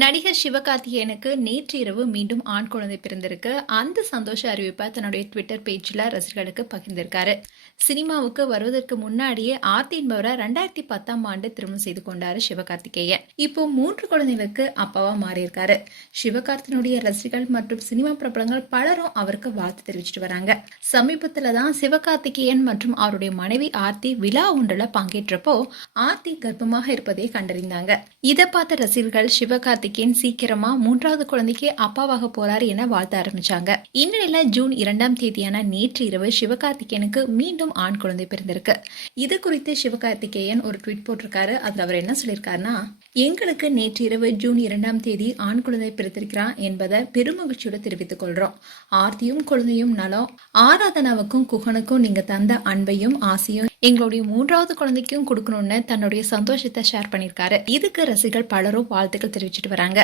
நடிகர் சிவகார்த்திகேயனுக்கு நேற்று இரவு மீண்டும் ஆண் குழந்தை பிறந்திருக்கு. அந்த சந்தோஷ அறிவிப்பை தன்னுடைய ட்விட்டர் பேஜில் ரசிகர்களுக்கு பகிர்ந்திருக்காரு. சினிமாவுக்கு வருவதற்கு முன்னாடியே ஆர்த்தி என்பவரை ரெண்டாயிரத்தி பத்தாம் ஆண்டு திருமணம் செய்து கொண்டாரு சிவகார்த்திகேயன். இப்போ மூன்று குழந்தைகளுக்கு அப்பாவா மாறியிருக்காரு. சிவகார்த்தினுடைய ரசிகர்கள் மற்றும் சினிமா பிரபலங்கள் பலரும் அவருக்கு வாழ்த்து தெரிவிச்சிட்டு வராங்க. சமீபத்துல தான் சிவகார்த்திகேயன் மற்றும் அவருடைய மனைவி ஆர்த்தி விழா ஒன்றில் பங்கேற்றப்போ ஆர்த்தி கர்ப்பமாக இருப்பதை கண்டறிந்தாங்க. இதை பார்த்த ரசிகர்கள் சிவகார்த்தி கார்த்திகேயன் சீக்கிரமா மூன்றாவது குழந்தைக்கு அப்பாவாக போறாரு என வாழ்த்த ஆரம்பிச்சாங்க. இந்நிலையில ஜூன் இரண்டாம் தேதியான நேற்று இரவு சிவகார்த்திகேயனுக்கு மீண்டும் ஆண் குழந்தை பிறந்திருக்கு. இது குறித்து சிவகார்த்திகேயன் ஒரு ட்வீட் போட்டிருக்காரு. அதுல அவர் என்ன சொல்லியிருக்காருன்னா எங்களுக்கு நேற்று இரவு ஜூன் இரண்டாம் தேதி ஆண் குழந்தை பிறந்திருக்கிறான் என்பதை பெருமகிழ்ச்சியோட தெரிவித்துக் கொள்றோம். ஆர்த்தியும் குழந்தையும் நலம். ஆராதனாவுக்கும் குகனுக்கும் நீங்க தந்த அன்பையும் ஆசையும் எங்களுடைய மூன்றாவது குழந்தைக்கும் கொடுக்கணும்னு தன்னுடைய சந்தோஷத்தை ஷேர் பண்ணியிருக்காரு. இதுக்கு ரசிகர்கள் பலரும் வாழ்த்துக்கள் தெரிவிச்சிட்டு வராங்க